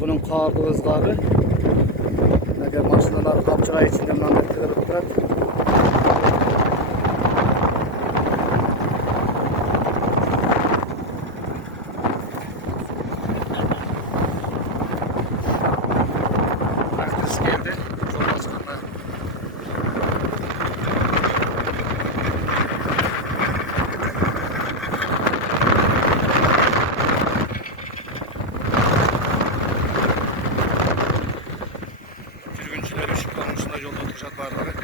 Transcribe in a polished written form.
bunun kardı ızgarı. Maşinalar kapçığa içinde kırılıp durar. Herkes geldi. Çok az kaldı. Sürgüncüler ışıklanmışlar, yolda kuşatlarları.